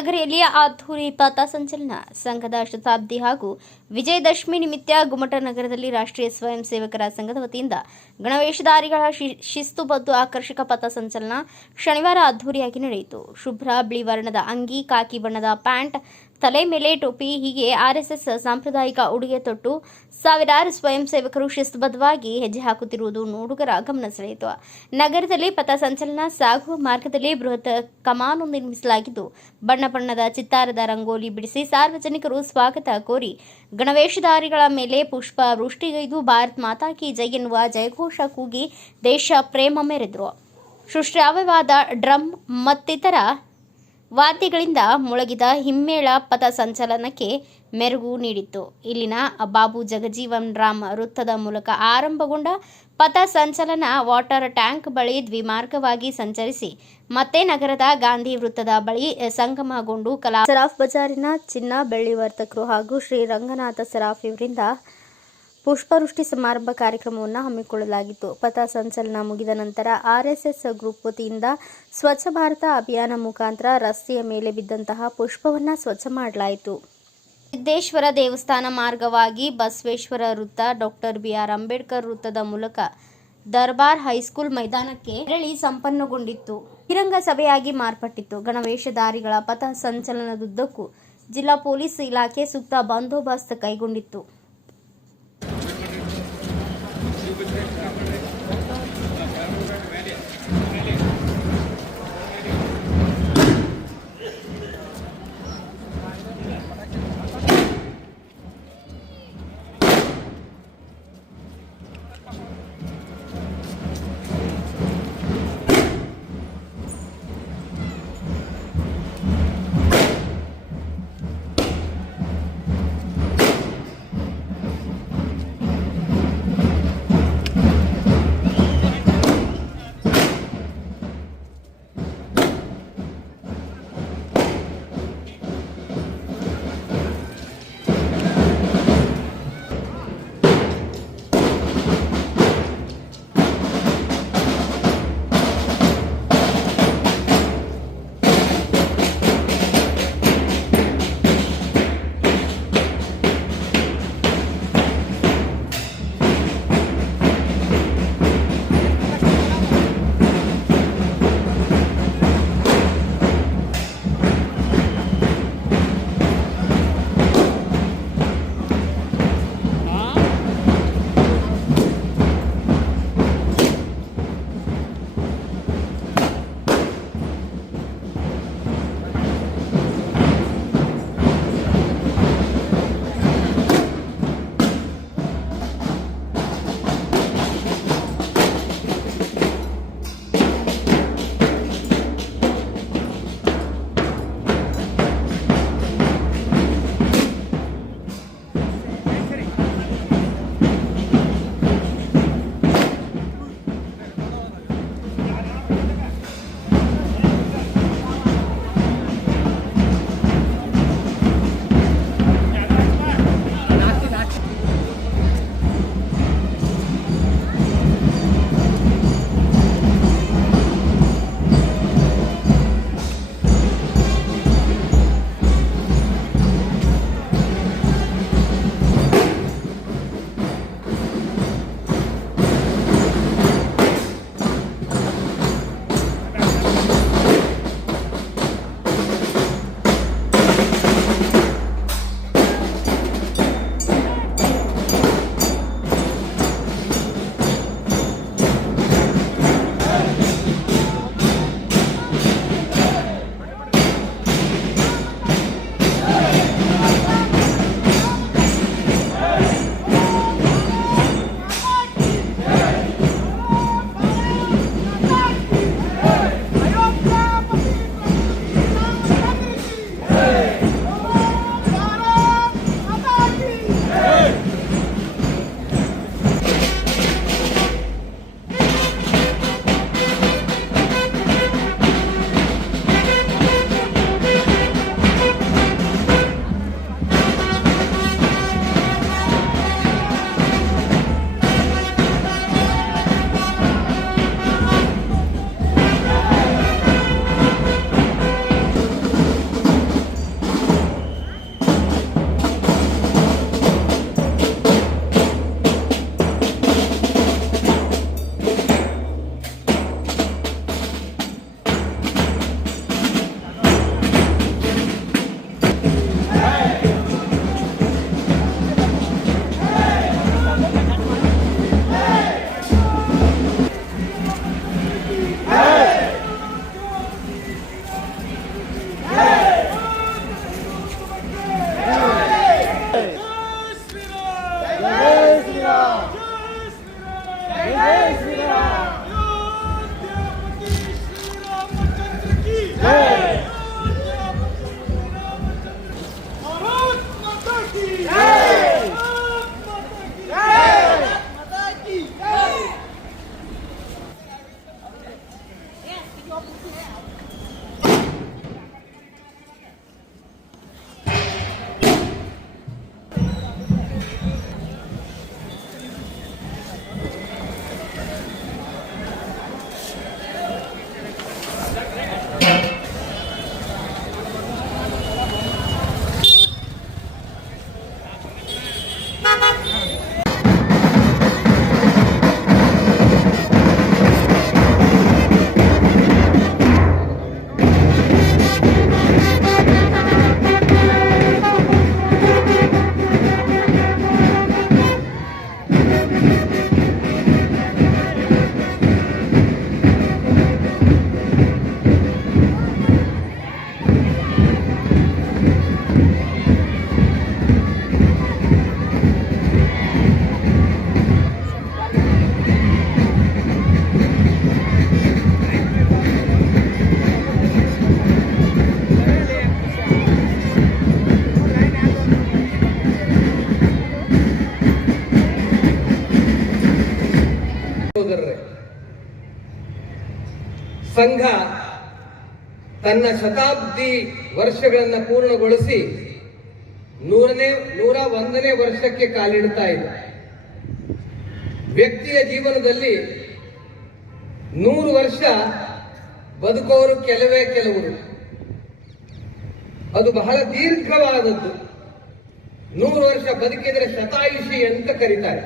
ನಗರಿಯಲ್ಲಿ ಅದ್ದೂರಿ ಪಥಸಂಚಲನ ಸಂಘದ ಶತಾಬ್ದಿ ಹಾಗೂ ವಿಜಯದಶಮಿ ನಿಮಿತ್ತ ಗುಮ್ಮಟನಗರದಲ್ಲಿ ರಾಷ್ಟ್ರೀಯ ಸ್ವಯಂ ಸೇವಕರ ಸಂಘದ ವತಿಯಿಂದ ಗಣವೇಷಧಾರಿಗಳ ಶಿಸ್ತುಬದ್ಧ ಆಕರ್ಷಕ ಪಥಸಂಚಲನ ಶನಿವಾರ ಅದ್ದೂರಿಯಾಗಿ ನಡೆಯಿತು. ಶುಭ್ರ ಬಿಳಿ ವರ್ಣದ ಅಂಗಿ, ಕಾಕಿ ಬಣ್ಣದ ಪ್ಯಾಂಟ್, ತಲೆ ಮೇಲೆ ಟೋಪಿ ಹೀಗೆ ಆರ್ಎಸ್ಎಸ್ ಸಾಂಪ್ರದಾಯಿಕ ಉಡುಗೆ ತೊಟ್ಟು ಸಾವಿರಾರು ಸ್ವಯಂ ಸೇವಕರು ಶಿಸ್ತುಬದ್ಧವಾಗಿ ಹೆಜ್ಜೆ ಹಾಕುತ್ತಿರುವುದು ನೋಡುಗರ ಗಮನ ಸೆಳೆಯಿತು. ನಗರದಲ್ಲಿ ಪಥಸಂಚಲನ ಸಾಗುವ ಮಾರ್ಗದಲ್ಲಿ ಬೃಹತ್ ಕಮಾನು ನಿರ್ಮಿಸಲಾಗಿದ್ದು, ಬಣ್ಣ ಬಣ್ಣದ ಚಿತ್ತಾರದ ರಂಗೋಲಿ ಬಿಡಿಸಿ ಸಾರ್ವಜನಿಕರು ಸ್ವಾಗತ ಕೋರಿ ಗಣವೇಷಧಾರಿಗಳ ಮೇಲೆ ಪುಷ್ಪ ವೃಷ್ಟಿಗೈದು ಭಾರತ್ ಮಾತಾ ಕಿ ಜೈ ಎನ್ನುವ ಜಯಘೋಷ ಕೂಗಿ ದೇಶ ಪ್ರೇಮ ಮೆರೆದರು. ಸುಶ್ರಾವ್ಯವಾದ ಡ್ರಮ್ ಮತ್ತಿತರ ವಾದ್ಯಗಳಿಂದ ಮುಳಗಿದ ಹಿಮ್ಮೇಳ ಪಥಸಂಚಲನಕ್ಕೆ ಮೆರುಗು ನೀಡಿತ್ತು. ಇಲ್ಲಿನ ಬಾಬು ಜಗಜೀವನ್ ರಾಮ್ ವೃತ್ತದ ಮೂಲಕ ಆರಂಭಗೊಂಡ ಪಥಸಂಚಲನ ವಾಟರ್ ಟ್ಯಾಂಕ್ ಬಳಿ ದ್ವಿಮಾರ್ಗವಾಗಿ ಸಂಚರಿಸಿ ಮತ್ತೆ ನಗರದ ಗಾಂಧಿ ವೃತ್ತದ ಬಳಿ ಸಂಗಮಗೊಂಡು ಸರಾಫ್ ಬಜಾರಿನ ಚಿನ್ನ ಬೆಳ್ಳಿ ವರ್ತಕರು ಹಾಗೂ ಶ್ರೀ ರಂಗನಾಥ ಸರಾಫ್ ಇವರಿಂದ ಪುಷ್ಪವೃಷ್ಟಿ ಸಮಾರಂಭ ಕಾರ್ಯಕ್ರಮವನ್ನು ಹಮ್ಮಿಕೊಳ್ಳಲಾಗಿತ್ತು. ಪಥಸಂಚಲನ ಮುಗಿದ ನಂತರ ಆರ್ಎಸ್ಎಸ್ ಗ್ರೂಪ್ ವತಿಯಿಂದ ಸ್ವಚ್ಛ ಭಾರತ ಅಭಿಯಾನ ಮುಖಾಂತರ ರಸ್ತೆಯ ಮೇಲೆ ಬಿದ್ದಂತಹ ಪುಷ್ಪವನ್ನು ಸ್ವಚ್ಛ ಮಾಡಲಾಯಿತು. ಸಿದ್ದೇಶ್ವರ ದೇವಸ್ಥಾನ ಮಾರ್ಗವಾಗಿ ಬಸವೇಶ್ವರ ವೃತ್ತ, ಡಾಕ್ಟರ್ ಬಿಆರ್ ಅಂಬೇಡ್ಕರ್ ವೃತ್ತದ ಮೂಲಕ ದರ್ಬಾರ್ ಹೈಸ್ಕೂಲ್ ಮೈದಾನಕ್ಕೆ ತೆರಳಿ ಸಂಪನ್ನಗೊಂಡಿತ್ತು. ಬಹಿರಂಗ ಸಭೆಯಾಗಿ ಮಾರ್ಪಟ್ಟಿತ್ತು. ಗಣವೇಷಧಾರಿಗಳ ಪಥ ಸಂಚಲನದುದ್ದಕ್ಕೂ ಜಿಲ್ಲಾ ಪೊಲೀಸ್ ಇಲಾಖೆ ಸೂಕ್ತ ಬಂದೋಬಸ್ತ್ ಕೈಗೊಂಡಿತ್ತು. ಸಂಘ ತನ್ನ ಶತಾಬ್ದಿ ವರ್ಷಗಳನ್ನು ಪೂರ್ಣಗೊಳಿಸಿ 101ನೇ ವರ್ಷಕ್ಕೆ ಕಾಲಿಡ್ತಾ ಇದೆ. ವ್ಯಕ್ತಿಯ ಜೀವನದಲ್ಲಿ 100 ವರ್ಷ ಬದುಕೋರು ಕೆಲವರು, ಅದು ಬಹಳ ದೀರ್ಘವಾದದ್ದು. 100 ವರ್ಷ ಬದುಕಿದರೆ ಶತಾಯುಷಿ ಅಂತ ಕರೀತಾರೆ.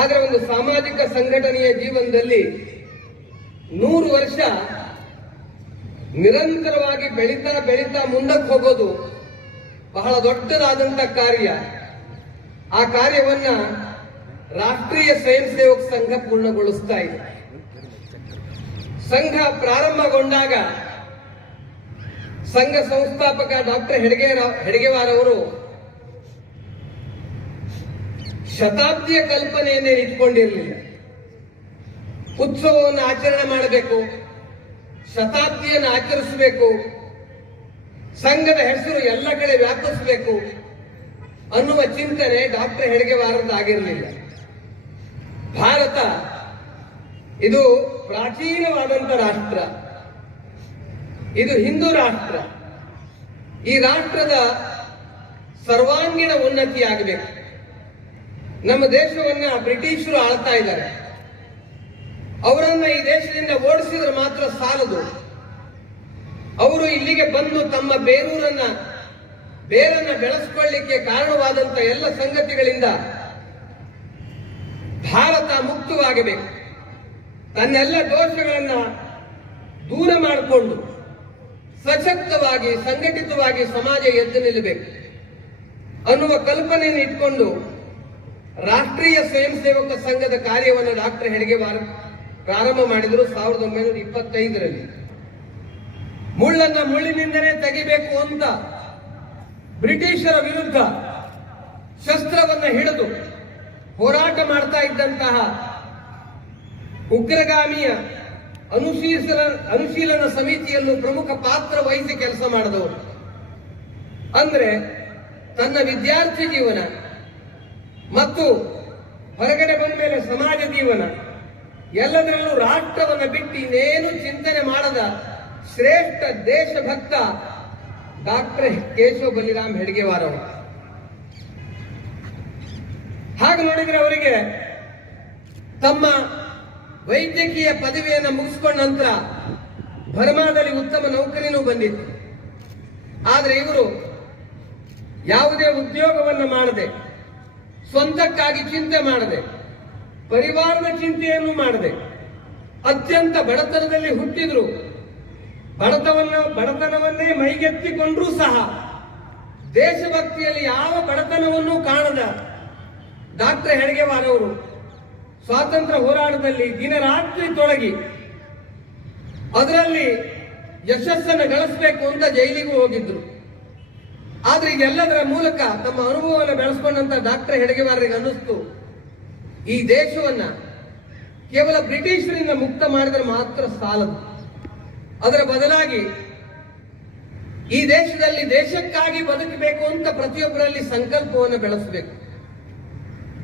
ಆದರೆ ಒಂದು ಸಾಮಾಜಿಕ ಸಂಘಟನೆಯ ಜೀವನದಲ್ಲಿ 100 ವರ್ಷ ನಿರಂತರವಾಗಿ ಬೆಳೀತಾ ಮುಂದಕ್ಕೆ ಹೋಗೋದು ಬಹಳ ದೊಡ್ಡದಾದಂತ ಕಾರ್ಯ. ಆ ಕಾರ್ಯವನ್ನ ರಾಷ್ಟ್ರೀಯ ಸ್ವಯಂ ಸೇವಕ ಸಂಘ ಪೂರ್ಣಗೊಳಿಸ್ತಾ ಇದೆ. ಸಂಘ ಪ್ರಾರಂಭಗೊಂಡಾಗ ಸಂಘ ಸಂಸ್ಥಾಪಕ ಡಾಕ್ಟರ್ ಹೆಡ್ಗೇವಾರ್ ಅವರು ಶತಾಬ್ದಿಯ ಕಲ್ಪನೆಯನ್ನೇ ಇಟ್ಕೊಂಡಿರಲಿಲ್ಲ. ಉತ್ಸವವನ್ನು ಆಚರಣೆ ಮಾಡಬೇಕು, ಶತಾಬ್ದಿಯನ್ನು ಆಚರಿಸಬೇಕು, ಸಂಘದ ಹೆಸರು ಎಲ್ಲ ಕಡೆ ವ್ಯಾಪಿಸಬೇಕು ಅನ್ನುವ ಚಿಂತನೆ ಡಾಕ್ಟರ್ ಹೆಡ್ಗೇವಾರದ್ದು ಆಗಿರಲಿಲ್ಲ. ಭಾರತ ಇದು ಪ್ರಾಚೀನವಾದಂತ ರಾಷ್ಟ್ರ, ಇದು ಹಿಂದೂ ರಾಷ್ಟ್ರ. ಈ ರಾಷ್ಟ್ರದ ಸರ್ವಾಂಗೀಣ ಉನ್ನತಿ ಆಗಬೇಕು. ನಮ್ಮ ದೇಶವನ್ನ ಬ್ರಿಟಿಷರು ಆಳ್ತಾ ಇದ್ದಾರೆ. ಅವರನ್ನ ಈ ದೇಶದಿಂದ ಓಡಿಸಿದ್ರೆ ಮಾತ್ರ ಸಾಲದು. ಅವರು ಇಲ್ಲಿಗೆ ಬಂದು ತಮ್ಮ ಬೇರನ್ನ ಬೆಳೆಸ್ಕೊಳ್ಳಿಕ್ಕೆ ಕಾರಣವಾದಂತ ಎಲ್ಲ ಸಂಗತಿಗಳಿಂದ ಭಾರತ ಮುಕ್ತವಾಗಬೇಕು. ತನ್ನೆಲ್ಲ ದೋಷಗಳನ್ನ ದೂರ ಮಾಡಿಕೊಂಡು ಸಶಕ್ತವಾಗಿ ಸಂಘಟಿತವಾಗಿ ಸಮಾಜ ಎದ್ದು ನಿಲ್ಲಬೇಕು ಅನ್ನುವ ಕಲ್ಪನೆಯನ್ನು ಇಟ್ಕೊಂಡು ರಾಷ್ಟ್ರೀಯ ಸ್ವಯಂ ಸೇವಕ ಸಂಘದ ಕಾರ್ಯವನ್ನು ಡಾಕ್ಟರ್ ಹೆಡ್ಗೇವಾರ್ ಪ್ರಾರಂಭ ಮಾಡಿದರು 1925ರಲ್ಲಿ. ಮುಳ್ಳನ್ನ ಮುಳ್ಳಿನಿಂದಲೇ ತೆಗಿಬೇಕು ಅಂತ ಬ್ರಿಟಿಷರ ವಿರುದ್ಧ ಶಸ್ತ್ರವನ್ನ ಹಿಡಿದು ಹೋರಾಟ ಮಾಡ್ತಾ ಇದ್ದಂತಹ ಉಗ್ರಗಾಮಿಯ ಅನುಶೀಲನ ಸಮಿತಿಯನ್ನು ಪ್ರಮುಖ ಪಾತ್ರ ವಹಿಸಿ ಕೆಲಸ ಮಾಡಿದವರು. ಅಂದ್ರೆ ತನ್ನ ವಿದ್ಯಾರ್ಥಿ ಜೀವನ ಮತ್ತು ಹೊರಗಡೆ ಬಂದ ಮೇಲೆ ಸಮಾಜ ಜೀವನ ಎಲ್ಲದರಲ್ಲೂ ರಾಷ್ಟ್ರವನ್ನು ಬಿಟ್ಟು ಇನ್ನೇನು ಚಿಂತನೆ ಮಾಡದ ಶ್ರೇಷ್ಠ ದೇಶಭಕ್ತ ಡಾಕ್ಟರ್ ಕೇಶವ ಬಲಿರಾಮ್ ಹೆಡ್ಗೇವಾರ್ ಅವರು. ಹಾಗೆ ನೋಡಿದ್ರೆ ಅವರಿಗೆ ತಮ್ಮ ವೈದ್ಯಕೀಯ ಪದವಿಯನ್ನು ಮುಗಿಸಿಕೊಂಡ ನಂತರ ಬರ್ಮಾದಲ್ಲಿ ಉತ್ತಮ ನೌಕರಿನೂ ಬಂದಿತ್ತು. ಆದರೆ ಇವರು ಯಾವುದೇ ಉದ್ಯೋಗವನ್ನು ಮಾಡದೆ, ಸ್ವಂತಕ್ಕಾಗಿ ಚಿಂತೆ ಮಾಡದೆ, ಪರಿವಾರದ ಚಿಂತೆಯನ್ನು ಮಾಡದೆ, ಅತ್ಯಂತ ಬಡತನದಲ್ಲಿ ಹುಟ್ಟಿದ್ರು. ಬಡತನವನ್ನೇ ಮೈಗೆತ್ತಿಕೊಂಡ್ರೂ ಸಹ ದೇಶಭಕ್ತಿಯಲ್ಲಿ ಯಾವ ಬಡತನವನ್ನೂ ಕಾಣದ ಡಾಕ್ಟರ್ ಹೆಡ್ಗೇವಾರ್ ಅವರು ಸ್ವಾತಂತ್ರ್ಯ ಹೋರಾಟದಲ್ಲಿ ದಿನರಾತ್ರಿ ತೊಡಗಿ ಅದರಲ್ಲಿ ಯಶಸ್ಸನ್ನು ಗಳಿಸಬೇಕು ಅಂತ ಜೈಲಿಗೂ ಹೋಗಿದ್ರು. ಆದ್ರೆ ಇದೆಲ್ಲದರ ಮೂಲಕ ತಮ್ಮ ಅನುಭವವನ್ನು ಬೆಳೆಸ್ಕೊಂಡಂತ ಡಾಕ್ಟರ್ ಹೆಡ್ಗೇವಾರ್ರಿಗೆ ಅನ್ನಿಸ್ತು, ಈ ದೇಶವನ್ನ ಕೇವಲ ಬ್ರಿಟಿಷರಿಂದ ಮುಕ್ತ ಮಾಡಿದ್ರೆ ಮಾತ್ರ ಸಾಲದು. ಅದರ ಬದಲಾಗಿ ಈ ದೇಶದಲ್ಲಿ ದೇಶಕ್ಕಾಗಿ ಬದುಕಬೇಕು ಅಂತ ಪ್ರತಿಯೊಬ್ಬರಲ್ಲಿ ಸಂಕಲ್ಪವನ್ನು ಬೆಳೆಸಬೇಕು.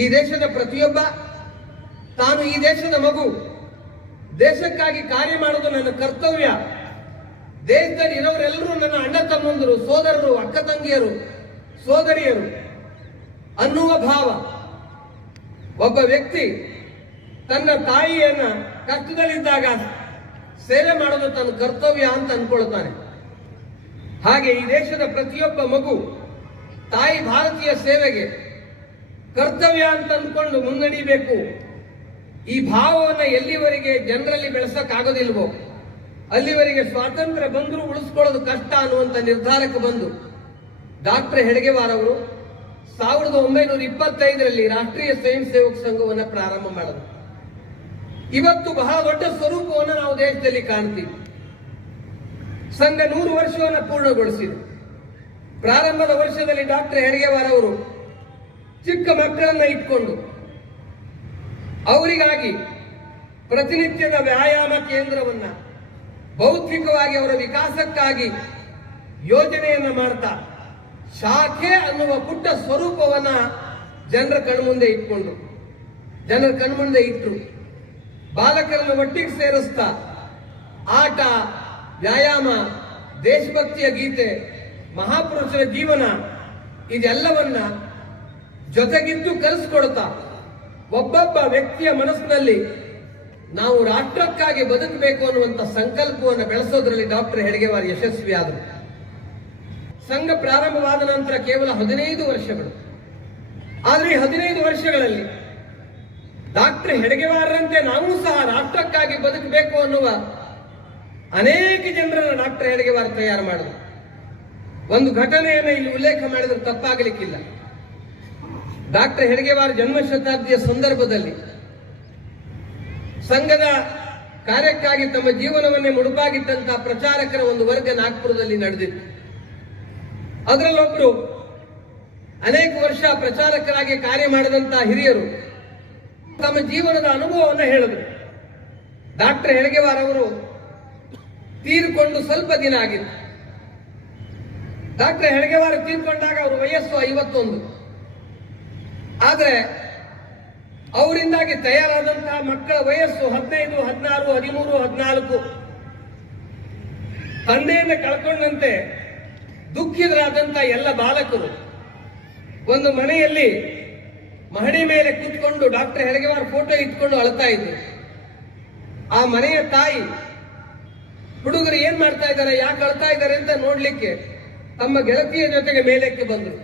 ಈ ದೇಶದ ಪ್ರತಿಯೊಬ್ಬ ತಾನು ಈ ದೇಶದ ಮಗು, ದೇಶಕ್ಕಾಗಿ ಕಾರ್ಯ ಮಾಡೋದು ನನ್ನ ಕರ್ತವ್ಯ, ದೇಶದಲ್ಲಿ ಇರೋರೆಲ್ಲರೂ ನನ್ನ ಅಣ್ಣ ತಮ್ಮಂದರು, ಸೋದರರು, ಅಕ್ಕ ತಂಗಿಯರು, ಸೋದರಿಯರು ಅನ್ನುವ ಭಾವ. ಒಬ್ಬ ವ್ಯಕ್ತಿ ತನ್ನ ತಾಯಿಯನ್ನ ಕಷ್ಟದಲ್ಲಿದ್ದಾಗ ಸೇವೆ ಮಾಡೋದು ತನ್ನ ಕರ್ತವ್ಯ ಅಂತ ಅನ್ಕೊಳ್ತಾನೆ. ಹಾಗೆ ಈ ದೇಶದ ಪ್ರತಿಯೊಬ್ಬ ಮಗು ತಾಯಿ ಭಾರತೀಯ ಸೇವೆಗೆ ಕರ್ತವ್ಯ ಅಂತ ಅಂದ್ಕೊಂಡು ಮುನ್ನಡಿಬೇಕು. ಈ ಭಾವವನ್ನು ಎಲ್ಲಿವರೆಗೆ ಜನರಲ್ಲಿ ಬೆಳೆಸಕ್ಕಾಗೋದಿಲ್ವೋ ಅಲ್ಲಿವರೆಗೆ ಸ್ವಾತಂತ್ರ್ಯ ಬಂದರೂ ಉಳಿಸ್ಕೊಳ್ಳೋದು ಕಷ್ಟ ಅನ್ನುವಂಥ ನಿರ್ಧಾರಕ್ಕೆ ಬಂದು ಡಾಕ್ಟರ್ ಹೆಡ್ಗೇವಾರ್ ಅವರು 1925ರಲ್ಲಿ ರಾಷ್ಟ್ರೀಯ ಸ್ವಯಂ ಸೇವಕ ಸಂಘವನ್ನು ಪ್ರಾರಂಭ ಮಾಡಿದರು. ಇವತ್ತು ಬಹಳ ದೊಡ್ಡ ಸ್ವರೂಪವನ್ನು ನಾವು ದೇಶದಲ್ಲಿ ಕಾಣ್ತೀವಿ. ಸಂಘ 100 ವರ್ಷವನ್ನು ಪೂರ್ಣಗೊಳಿಸಿದೆ. ಪ್ರಾರಂಭದ ವರ್ಷದಲ್ಲಿ ಡಾಕ್ಟರ್ ಹೆಡ್ಗೇವಾರ್ ಅವರು ಚಿಕ್ಕ ಮಕ್ಕಳನ್ನ ಇಟ್ಕೊಂಡು ಅವರಿಗಾಗಿ ಪ್ರತಿನಿತ್ಯದ ವ್ಯಾಯಾಮ ಕೇಂದ್ರವನ್ನ, ಬೌದ್ಧಿಕವಾಗಿ ಅವರ ವಿಕಾಸಕ್ಕಾಗಿ ಯೋಜನೆಯನ್ನ ಮಾಡ್ತಾ ಶಾಖೆ ಅನ್ನುವ ಪುಟ್ಟ ಸ್ವರೂಪವನ್ನ ಜನರ ಕಣ್ಮುಂದೆ ಇಟ್ರು. ಬಾಲಕರನ್ನು ಒಟ್ಟಿಗೆ ಸೇರಿಸ್ತಾ ಆಟ, ವ್ಯಾಯಾಮ, ದೇಶಭಕ್ತಿಯ ಗೀತೆ, ಮಹಾಪುರುಷರ ಜೀವನ ಇದೆಲ್ಲವನ್ನ ಜೊತೆಗಿದ್ದು ಕಲಿಸ್ಕೊಡ್ತಾ ಒಬ್ಬೊಬ್ಬ ವ್ಯಕ್ತಿಯ ಮನಸ್ಸಿನಲ್ಲಿ ನಾವು ರಾಷ್ಟ್ರಕ್ಕಾಗಿ ಬದುಕಬೇಕು ಅನ್ನುವಂಥ ಸಂಕಲ್ಪವನ್ನು ಬೆಳೆಸೋದ್ರಲ್ಲಿ ಡಾಕ್ಟರ್ ಹೆಡ್ಗೇವಾರ್ ಯಶಸ್ವಿಯಾದರು. ಸಂಘ ಪ್ರಾರಂಭವಾದ ನಂತರ ಕೇವಲ 15 ವರ್ಷಗಳು. ಆದರೆ ಈ 15 ವರ್ಷಗಳಲ್ಲಿ ಡಾಕ್ಟರ್ ಹೆಡ್ಗೇವಾರರಂತೆ ನಾವು ಸಹ ರಾಷ್ಟ್ರಕ್ಕಾಗಿ ಬದುಕಬೇಕು ಅನ್ನುವ ಅನೇಕ ಜನರನ್ನು ಡಾಕ್ಟರ್ ಹೆಡ್ಗೇವಾರ್ ತಯಾರು ಮಾಡಿದರು. ಒಂದು ಘಟನೆಯನ್ನು ಇಲ್ಲಿ ಉಲ್ಲೇಖ ಮಾಡಿದ್ರೆ ತಪ್ಪಾಗಲಿಕ್ಕಿಲ್ಲ. ಡಾಕ್ಟರ್ ಹೆಡ್ಗೇವಾರ್ ಜನ್ಮ ಶತಾಬ್ದಿಯ ಸಂದರ್ಭದಲ್ಲಿ ಸಂಘದ ಕಾರ್ಯಕ್ಕಾಗಿ ತಮ್ಮ ಜೀವನವನ್ನೇ ಮುಡುಪಾಗಿಟ್ಟಂತಹ ಪ್ರಚಾರಕರ ಒಂದು ವರ್ಗ ನಾಗ್ಪುರದಲ್ಲಿ ನಡೆದಿತ್ತು. ಅದರಲ್ಲೊಬ್ಬರು ಅನೇಕ ವರ್ಷ ಪ್ರಚಾರಕರಾಗಿ ಕಾರ್ಯ ಮಾಡಿದಂತಹ ಹಿರಿಯರು ತಮ್ಮ ಜೀವನದ ಅನುಭವವನ್ನು ಹೇಳಿದರು. ಡಾಕ್ಟರ್ ಹೆಡ್ಗೇವಾರ್ ಅವರು ತೀರ್ಕೊಂಡು ಸ್ವಲ್ಪ ದಿನ ಆಗಿತ್ತು. ಡಾಕ್ಟರ್ ಹೆಡ್ಗೇವಾರ್ ತೀರ್ಕೊಂಡಾಗ ಅವರ ವಯಸ್ಸು 51. ಆದರೆ ಅವರಿಂದಾಗಿ ತಯಾರಾದಂತಹ ಮಕ್ಕಳ ವಯಸ್ಸು 15, 16, 13, 14. ತಂದೆಯನ್ನು ಕಳ್ಕೊಂಡಂತೆ ದುಃಖಿತರಾದಂತಹ ಎಲ್ಲ ಬಾಲಕರು ಒಂದು ಮನೆಯಲ್ಲಿ ಮಹಡಿ ಮೇಲೆ ಕೂತ್ಕೊಂಡು ಡಾಕ್ಟರ್ ಹೆಡ್ಗೇವಾರ್ ಫೋಟೋ ಇಟ್ಕೊಂಡು ಅಳ್ತಾ ಇದ್ರು. ಆ ಮನೆಯ ತಾಯಿ ಹುಡುಗರು ಏನ್ ಮಾಡ್ತಾ ಇದ್ದಾರೆ, ಯಾಕೆ ಅಳ್ತಾ ಇದ್ದಾರೆ ಅಂತ ನೋಡ್ಲಿಕ್ಕೆ ತಮ್ಮ ಗೆಳತಿಯ ಜೊತೆಗೆ ಮೇಲಕ್ಕೆ ಬಂದರು.